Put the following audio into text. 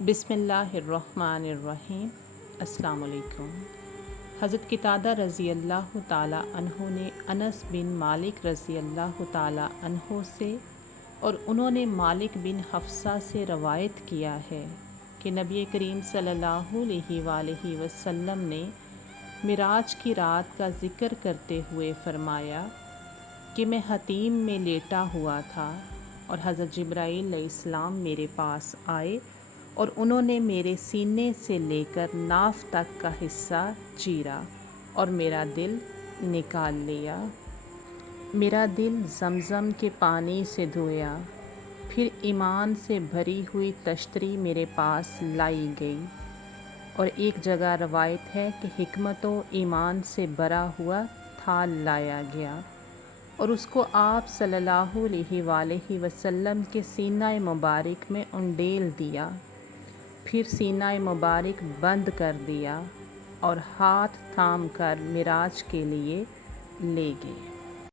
بسم اللہ الرحمن الرحیم۔ السلام علیکم۔ حضرت قتادہ رضی اللہ تعالیٰ عنہ نے انس بن مالک رضی اللہ تعالیٰ عنہ سے اور انہوں نے مالک بن حفصہ سے روایت کیا ہے کہ نبی کریم صلی اللہ علیہ وآلہ وسلم نے معراج کی رات کا ذکر کرتے ہوئے فرمایا کہ میں حتیم میں لیٹا ہوا تھا اور حضرت جبرائیل علیہ السلام میرے پاس آئے اور انہوں نے میرے سینے سے لے کر ناف تک کا حصہ چیرا اور میرا دل نکال لیا۔ میرا دل زمزم کے پانی سے دھویا، پھر ایمان سے بھری ہوئی تشتری میرے پاس لائی گئی، اور ایک جگہ روایت ہے کہ حکمت و ایمان سے بھرا ہوا تھال لایا گیا اور اس کو آپ صلی اللہ علیہ وآلہ وسلم کے سینہ مبارک میں انڈیل دیا، پھر سینہ مبارک بند کر دیا اور ہاتھ تھام کر معراج کے لیے لے گئے۔